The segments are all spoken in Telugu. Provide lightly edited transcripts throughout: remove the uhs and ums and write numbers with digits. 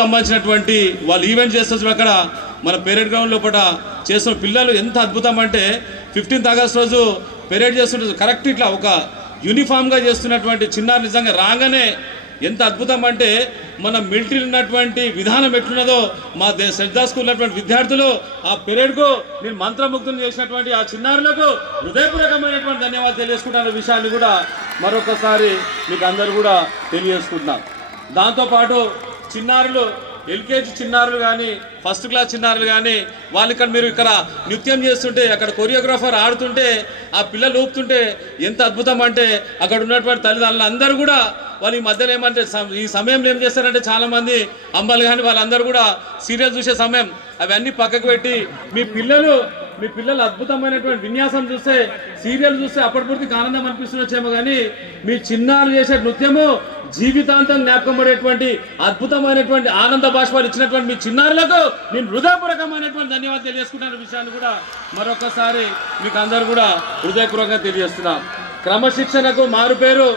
సంబంధించినటువంటి వాళ్ళు ఈవెంట్ చేస్తున్న అక్కడ మన పెరేడ్ గ్రౌండ్ లోపల చేస్తున్న పిల్లలు ఎంత అద్భుతం అంటే 15th ఆగస్ట్ రోజు పెరేడ్ చేస్తుంటారు కరెక్ట్ ఇట్లా ఒక యూనిఫామ్గా చేస్తున్నటువంటి చిన్నారు నిజంగా రాగానే ఎంత అద్భుతం అంటే మన మిలిటరీలో ఉన్నటువంటి విధానం ఎట్లున్నదో మా శ్రద్ధా స్కూల్ ఉన్నటువంటి విద్యార్థులు ఆ పెరేడ్కు నేను మంత్రముగ్ధులు చేసినటువంటి ఆ చిన్నారులకు హృదయపూర్వకమైనటువంటి ధన్యవాదాలు తెలియజేసుకుంటున్న విషయాన్ని కూడా మరొకసారి మీకు అందరూ కూడా తెలియజేసుకుంటున్నాం. దాంతోపాటు చిన్నారులు ఎల్కేజీ చిన్నారులు కానీ ఫస్ట్ క్లాస్ చిన్నారులు కానీ వాళ్ళు ఇక్కడ మీరు ఇక్కడ నృత్యం చేస్తుంటే అక్కడ కొరియోగ్రాఫర్ ఆడుతుంటే ఆ పిల్లలు ఊపుతుంటే ఎంత అద్భుతం అంటే అక్కడ ఉన్నటువంటి తల్లిదండ్రులు అందరూ కూడా వాళ్ళు ఈ మధ్యలో ఏమంటే ఈ సమయంలో ఏం చేస్తారంటే చాలామంది అమ్మలు కానీ వాళ్ళందరూ కూడా సీరియల్ చూసే సమయం అవన్నీ పక్కకు పెట్టి మీ పిల్లలు అద్భుతమైనటువంటి విన్యాసం చూస్తే సీరియల్ చూస్తే అప్పటిపూర్తికి ఆనందం అనిపిస్తుండొచ్చేమో కానీ మీ చిన్నారులు చేసే నృత్యము జీవితాంతం జ్ఞాపకం పడేటువంటి అద్భుతమైనటువంటి ఆనంద బాష్పాలు ఇచ్చినటువంటి మీ చిన్నారులకు నేను హృదయపూర్వకమైనటువంటి ధన్యవాదాలు తెలియజేసుకుంటున్న విషయాన్ని కూడా మరొకసారి మీకు అందరూ కూడా హృదయపూర్వకంగా తెలియజేస్తున్నాం. క్రమశిక్షణకు మారుపేరు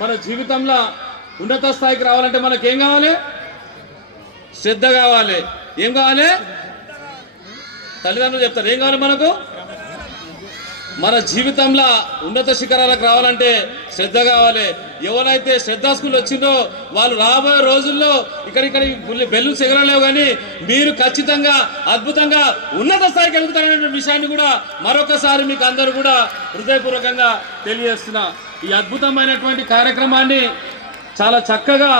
మన జీవితంలో ఉన్నత స్థాయికి రావాలంటే మనకేం కావాలి? శ్రద్ధ కావాలి. ఏం కావాలి? తల్లిదండ్రులు చెప్తారు ఏం కావాలి మనకు? మన జీవితంలో ఉన్నత శిఖరాలకు రావాలంటే శ్రద్ధ కావాలి. ఎవరైతే శ్రద్ధా స్కూల్ వచ్చిందో వాళ్ళు రాబోయే రోజుల్లో ఇక్కడ బెలూన్స్ ఎగరలేవు కానీ మీరు ఖచ్చితంగా అద్భుతంగా ఉన్నత స్థాయికి ఎదుగుతారనే విషయాన్ని కూడా మరొకసారి మీకు అందరూ కూడా హృదయపూర్వకంగా తెలియజేస్తున్నా. ఈ అద్భుతమైనటువంటి కార్యక్రమాన్ని చాలా చక్కగా